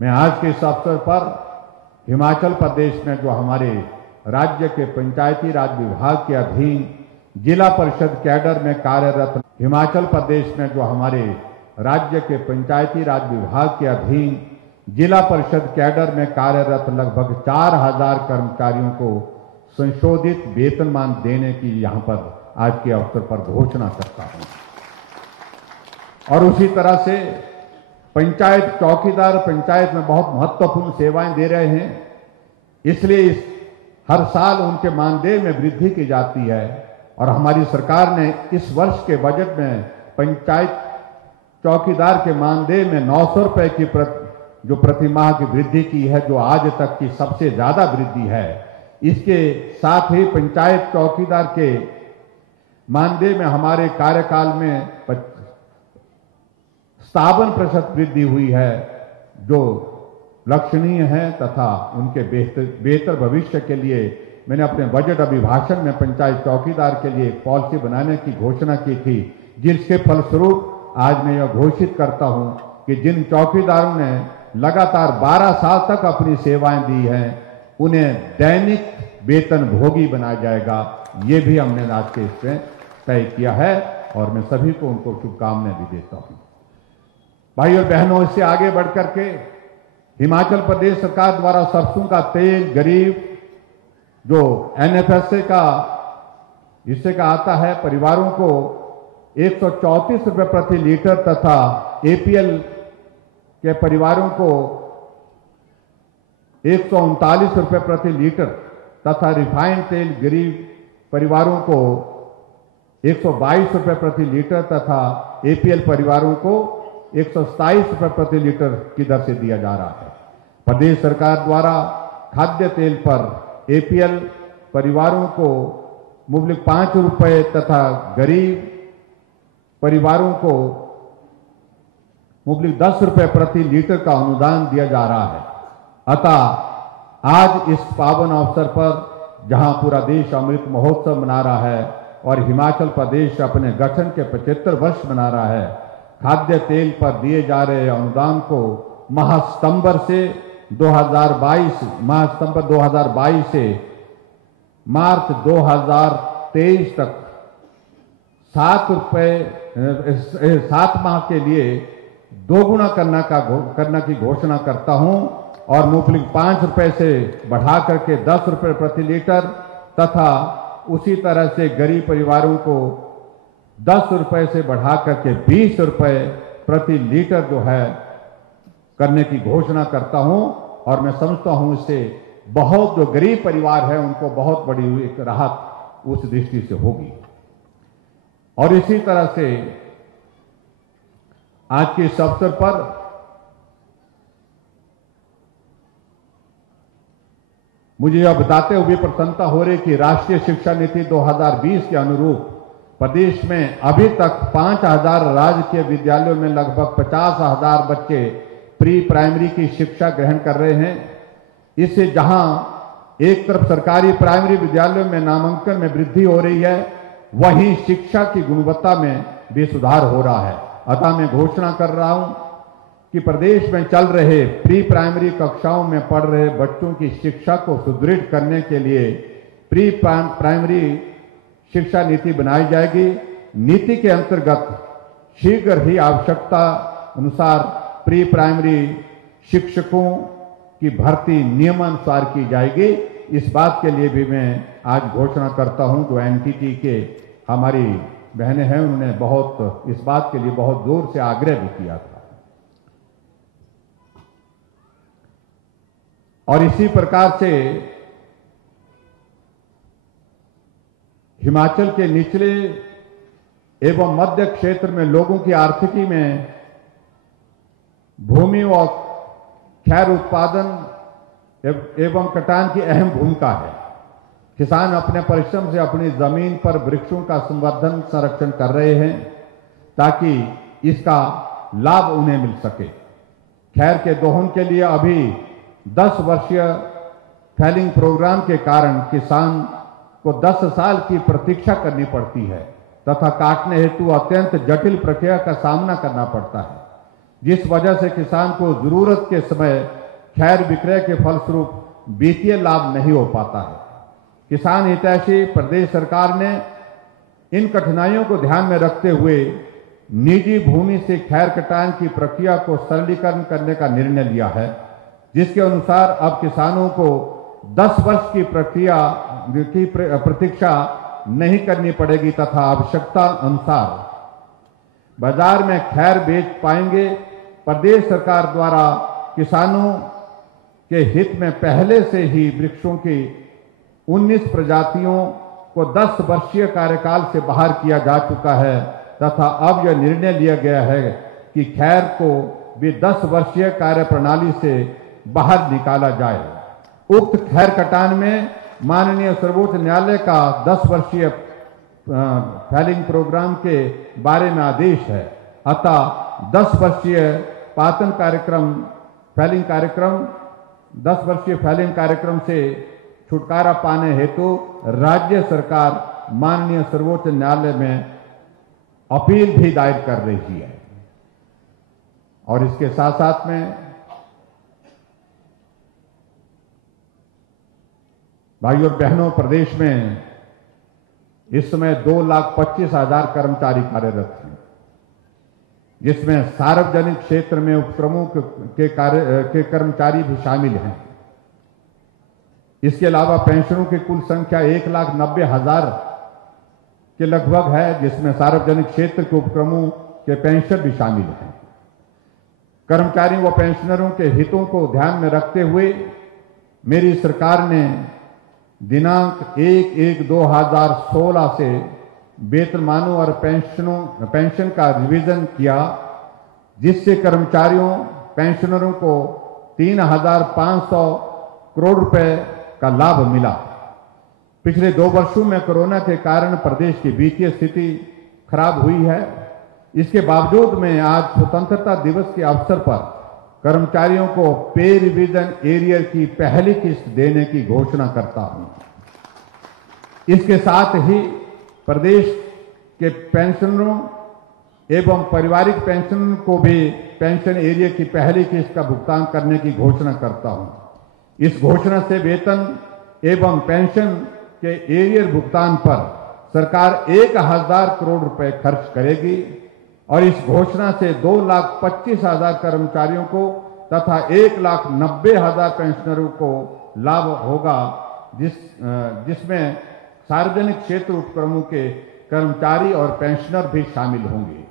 मैं आज के इस अवसर पर हिमाचल प्रदेश में जो हमारे राज्य के पंचायती राज विभाग के अधीन जिला परिषद कैडर में कार्यरत हिमाचल प्रदेश में जो हमारे राज्य के पंचायती राज विभाग के अधीन जिला परिषद कैडर में कार्यरत लगभग 4000 कर्मचारियों को संशोधित वेतनमान देने की यहां पर आज के अवसर पर घोषणा करता हूं। और उसी तरह से पंचायत चौकीदार पंचायत में बहुत महत्वपूर्ण सेवाएं दे रहे हैं, इसलिए हर साल उनके मानदेय में वृद्धि की जाती है। और हमारी सरकार ने इस वर्ष के बजट में पंचायत चौकीदार के मानदेय में 900 रुपए की जो प्रतिमाह की वृद्धि की है, जो आज तक की सबसे ज्यादा वृद्धि है। इसके साथ ही पंचायत चौकीदार के मानदेय में हमारे कार्यकाल में 57% वृद्धि हुई है, जो लक्षणीय है तथा उनके बेहतर भविष्य के लिए मैंने अपने बजट अभिभाषण में पंचायत चौकीदार के लिए एक पॉलिसी बनाने की घोषणा की थी, जिसके फलस्वरूप आज मैं यह घोषित करता हूं कि जिन चौकीदारों ने लगातार 12 साल तक अपनी सेवाएं दी हैं, उन्हें दैनिक वेतन भोगी बनाया जाएगा। ये भी हमने आज के इसमें तय किया है और मैं सभी को उनको शुभकामनाएं भी देता हूं। भाई और बहनों, इससे आगे बढ़कर के हिमाचल प्रदेश सरकार द्वारा सरसों का तेल गरीब जो NFSA का हिस्से का आता है परिवारों को 134 रुपए प्रति लीटर तथा APL के परिवारों को 139 रुपए प्रति लीटर तथा रिफाइंड तेल गरीब परिवारों को 122 रुपए प्रति लीटर तथा APL परिवारों को 127 रुपए प्रति लीटर की दर से दिया जा रहा है। प्रदेश सरकार द्वारा खाद्य तेल पर APL परिवारों को मुबलिक 5 रुपए तथा गरीब परिवारों को मुबलिक 10 रुपए प्रति लीटर का अनुदान दिया जा रहा है। अतः आज इस पावन अवसर पर जहां पूरा देश अमृत महोत्सव मना रहा है और हिमाचल प्रदेश अपने गठन के 75 वर्ष मना रहा है, खाद्य तेल पर दिए जा रहे अनुदान को माह सितंबर 2022 से मार्च 2023 तक 7 माह के लिए दोगुना करना की घोषणा करता हूं और मुबलिक 5 रुपए से बढ़ा करके 10 रुपए प्रति लीटर तथा उसी तरह से गरीब परिवारों को 10 रुपए से बढ़ा करके 20 रुपए प्रति लीटर जो है करने की घोषणा करता हूं। और मैं समझता हूं इससे बहुत जो गरीब परिवार है उनको बहुत बड़ी एक राहत उस दृष्टि से होगी। और इसी तरह से आज के इस अवसर पर मुझे यह बताते हुए प्रसन्नता हो रही कि राष्ट्रीय शिक्षा नीति 2020 के अनुरूप प्रदेश में अभी तक 5000 राजकीय विद्यालयों में लगभग 50,000 बच्चे प्री प्राइमरी की शिक्षा ग्रहण कर रहे हैं। इससे जहां एक तरफ सरकारी प्राइमरी विद्यालयों में नामांकन में वृद्धि हो रही है, वहीं शिक्षा की गुणवत्ता में भी सुधार हो रहा है। अतः मैं घोषणा कर रहा हूं कि प्रदेश में चल रहे प्री प्राइमरी कक्षाओं में पढ़ रहे बच्चों की शिक्षा को सुदृढ़ करने के लिए प्री प्राइमरी शिक्षा नीति बनाई जाएगी। नीति के अंतर्गत शीघ्र ही आवश्यकता अनुसार प्री प्राइमरी शिक्षकों की भर्ती नियमानुसार की जाएगी। इस बात के लिए भी मैं आज घोषणा करता हूं। जो NTT के हमारी बहनें हैं, उन्होंने बहुत इस बात के लिए बहुत जोर से आग्रह भी किया था। और इसी प्रकार से हिमाचल के निचले एवं मध्य क्षेत्र में लोगों की आर्थिकी में भूमि और खैर उत्पादन एवं कटान की अहम भूमिका है। किसान अपने परिश्रम से अपनी जमीन पर वृक्षों का संवर्धन संरक्षण कर रहे हैं ताकि इसका लाभ उन्हें मिल सके। खैर के दोहन के लिए अभी 10 वर्षीय फैलिंग प्रोग्राम के कारण किसान को 10 साल की प्रतीक्षा करनी पड़ती है तथा काटने हेतु अत्यंत जटिल प्रक्रिया का सामना करना पड़ता है। जिस वजह से किसान को जरूरत के समय खैर विक्रय के फलस्वरूप वित्तीय लाभ नहीं हो पाता है। किसान हितैषी प्रदेश सरकार ने इन कठिनाइयों को ध्यान में रखते हुए निजी भूमि से खैर कटान की प्रक्रिया को सरलीकरण करने का निर्णय लिया है, जिसके अनुसार अब किसानों को 10 वर्ष की प्रतीक्षा नहीं करनी पड़ेगी तथा आवश्यकता अनुसार बाजार में खैर बेच पाएंगे। प्रदेश सरकार द्वारा किसानों के हित में पहले से ही वृक्षों की 19 प्रजातियों को 10 वर्षीय कार्यकाल से बाहर किया जा चुका है तथा अब यह निर्णय लिया गया है कि खैर को भी 10 वर्षीय कार्य प्रणाली से बाहर निकाला जाए। उक्त खैर कटान में माननीय सर्वोच्च न्यायालय का 10 वर्षीय फैलिंग प्रोग्राम के बारे में आदेश है। अतः 10 वर्षीय पातन कार्यक्रम फैलिंग कार्यक्रम 10 वर्षीय फैलिंग कार्यक्रम से छुटकारा पाने हेतु राज्य सरकार माननीय सर्वोच्च न्यायालय में अपील भी दायर कर रही है। और इसके साथ साथ में भाइयों और बहनों, प्रदेश में इस समय 2,25,000 कर्मचारी कार्यरत हैं, जिसमें सार्वजनिक क्षेत्र में उपक्रमों के कर्मचारी भी शामिल हैं। इसके अलावा पेंशनों की कुल संख्या 1,90,000 के लगभग है, जिसमें सार्वजनिक क्षेत्र के उपक्रमों के पेंशन भी शामिल हैं। कर्मचारियों व पेंशनरों के हितों को ध्यान में रखते हुए मेरी सरकार ने दिनांक 1/1/2016 से वेतनमानों और पेंशन का रिवीजन किया, जिससे कर्मचारियों पेंशनरों को 3,500 करोड़ रुपए का लाभ मिला। पिछले 2 वर्षों में कोरोना के कारण प्रदेश की वित्तीय स्थिति खराब हुई है। इसके बावजूद मैं आज स्वतंत्रता दिवस के अवसर पर कर्मचारियों को पे रिवीजन एरियर की पहली किस्त देने की घोषणा करता हूं। इसके साथ ही प्रदेश के पेंशनरों एवं पारिवारिक पेंशन को भी पेंशन एरियर की पहली किस्त का भुगतान करने की घोषणा करता हूं। इस घोषणा से वेतन एवं पेंशन के एरियर भुगतान पर सरकार 1,000 करोड़ रुपए खर्च करेगी और इस घोषणा से 2,25,000 कर्मचारियों को तथा 1,90,000 पेंशनरों को लाभ होगा, जिसमें सार्वजनिक क्षेत्र उपक्रमों के कर्मचारी और पेंशनर भी शामिल होंगे।